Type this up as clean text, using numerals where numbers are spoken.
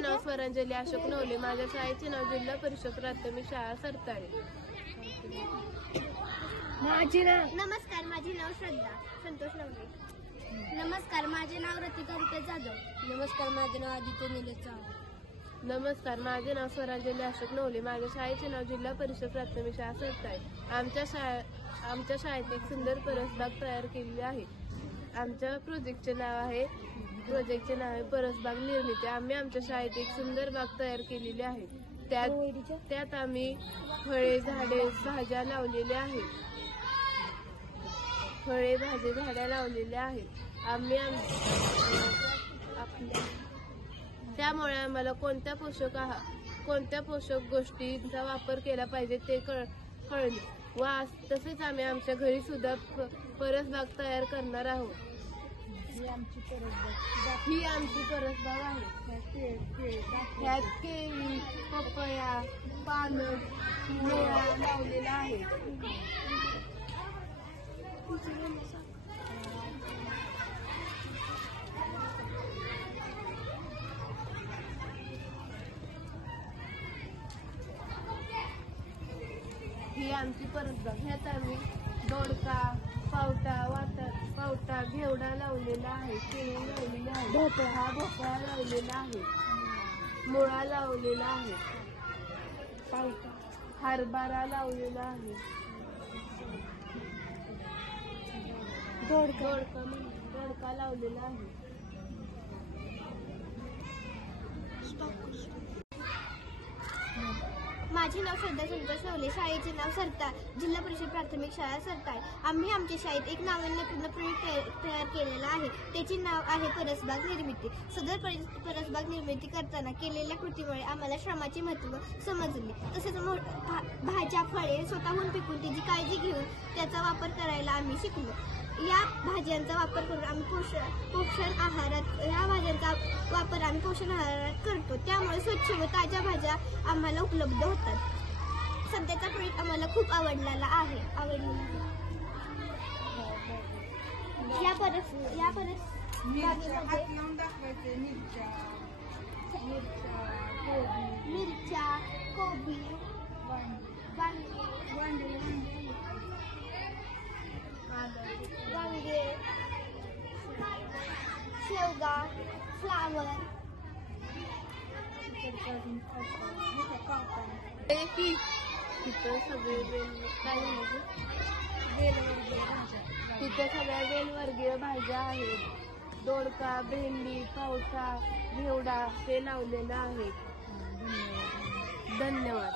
नाव स्वरांजली अशोक नवले. माझ्या शाळेचे नाव जिल्हा परिषद प्राथमिक शाळा सरताळे. नमस्कार, माझे नाव श्रद्धा संतोष नवले. नमस्कार, माझे नाव रतिका रितेश जाधव. नमस्कार, माझे नाव आदित्य निलेश चव्हाण. नमस्कार, माझे नाव स्वरांजली अशोक नवले. माझ्या शाळेचे नाव जिल्हा परिषद प्राथमिक शाळा सरताळे. आमच्या शाळेत एक सुंदर परसबाग तयार केलेली आहे. आमच्या प्रोजेक्टचे नाव आहे परसबाग निर्मिती. आम्ही आमच्या शाळेत एक सुंदर बाग तयार केलेली आहे. त्यात आम्ही फळे, झाडे, भाज्या लावलेल्या आहेत. झाड्या लावलेल्या आहेत. त्यामुळे आम्हाला कोणत्या पोषक गोष्टींचा वापर केला पाहिजे ते कळले व तसेच आम्ही आमच्या घरी सुद्धा परसबाग तयार करणार आहोत. ही आमची परसबाग आहे. ह्यात केळी, पपया, पालक, मुळा लावलेला आहे. ही आमची परसबाग. ह्यात आम्ही दोडका, पावटा, घेवडा लावलेला आहे. केळी लावलेली आहे. भोपळा लावलेला आहे. मुळा लावलेला आहे. हरभरा लावलेला आहे. दोडका लावलेला आहे. माझे नाव श्रद्धा संतोष नवले. शाळेचे नाव सरताळ, जिल्हा परिषद प्राथमिक शाळा सरताळ. आम्ही आमच्या शाळेत एक नाविन्यपूर्ण प्रोजेक्ट तयार केलेला आहे. त्याचे नाव आहे परसबाग निर्मिती. सदर परसबाग निर्मिती करताना केलेल्या कृतीमुळे आम्हाला श्रमाचे महत्त्व समजले. तसेच भाज्या, फळे स्वतःहून पिकून त्याची काळजी घेऊन त्याचा वापर करायला आम्ही शिकलो. या भाज्यांचा वापर करून आम्ही पोषण आहारात करतो. त्यामुळे स्वच्छ व ताज्या भाज्या आम्हाला उपलब्ध होतात. सध्याचा प्रोजेक्ट आम्हाला खूप आवडलेला आहे. मिरच्या, कोबी, वांगे, शेवगा, फ्लावर, तिथं सगळ्या वेलवर्गीय भाज्या आहेत. दोडका, भेंडी, पावटा, घेवडा हे लावलेलं आहे. धन्यवाद.